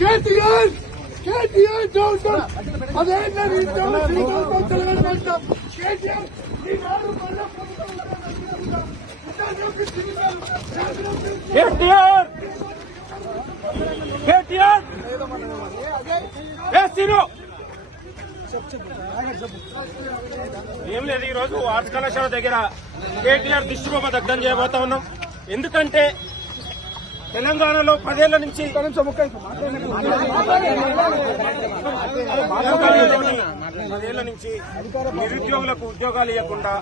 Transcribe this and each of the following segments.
కేటీఆర్ కేటీఆర్ ప్రభుత్వం పదేళ్ళ తెలంగాణ కేటీఆర్ కేటీఆర్ కేటీఆర్ ఏం లేదు ఈరోజు ఆర్ట్స్ కళాశాల దగ్గర కేటీఆర్ దిష్టిబొమ్మ దగ్ధం చేయబోతా ఉన్నాం ఎందుకంటే తెలంగాణలో పదేళ్ల నుంచి పదేళ్ల నుంచి నిరుద్యోగులకు ఉద్యోగాలు ఇవ్వకుండా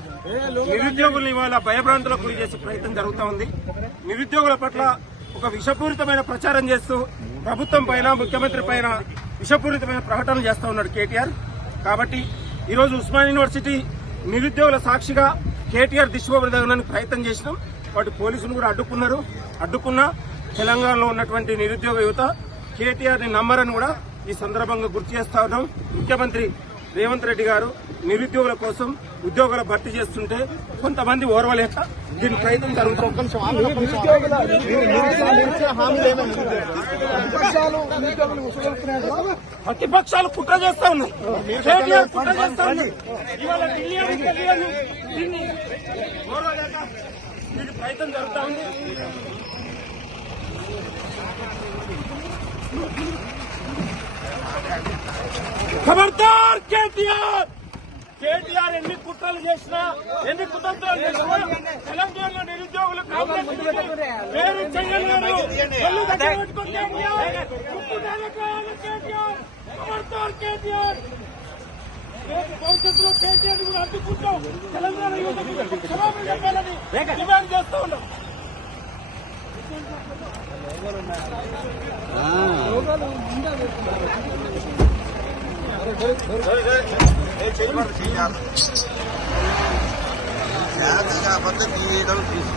నిరుద్యోగులు ఇవాళ భయభ్రాంతులకు గురి చేసే ప్రయత్నం జరుగుతూ ఉంది నిరుద్యోగుల పట్ల ఒక విషపూరితమైన ప్రచారం చేస్తూ ప్రభుత్వం పైన ముఖ్యమంత్రి పైన విషపూరితమైన ప్రకటనలు చేస్తూ ఉన్నాడు కేటీఆర్ కాబట్టి ఈరోజు ఉస్మాన్ యూనివర్సిటీ నిరుద్యోగుల సాక్షిగా కేటీఆర్ దిశ ప్రయత్నం చేసినాం వాటి పోలీసులు కూడా అడ్డుకున్నారు అడ్డుకున్నా తెలంగాణలో ఉన్నటువంటి నిరుద్యోగ యువత కేటీఆర్ని నమ్మరని కూడా ఈ సందర్భంగా గుర్తు చేస్తా ఉన్నాం ముఖ్యమంత్రి రేవంత్ రెడ్డి గారు నిరుద్యోగుల కోసం ఉద్యోగుల భర్తీ చేస్తుంటే కొంతమంది ఓర్వలేక దీని ప్రయత్నం జరుగుతుంది ప్రతిపక్షాలు కుట్ర చేస్తా ఉన్నాయి కేటీఆర్ ప్రయత్నం జరుగుతా ఉంది ఖబర్దార్ కేటీఆర్ కేటీఆర్ ఎన్ని కుట్రలు చేసినా ఎన్ని కుతంత్రాలు చేసినా తెలంగాణలో నిరుద్యోగులు కాంగ్రెస్ భవిష్యత్తులో కేటీఆర్ అడ్డుకుంటాం తెలంగాణ యువతకు క్షమాపణ చెప్పాలని డిమాండ్ చేస్తా ఉన్నాం చేతి కాకపోతే తీయడం తీసుకో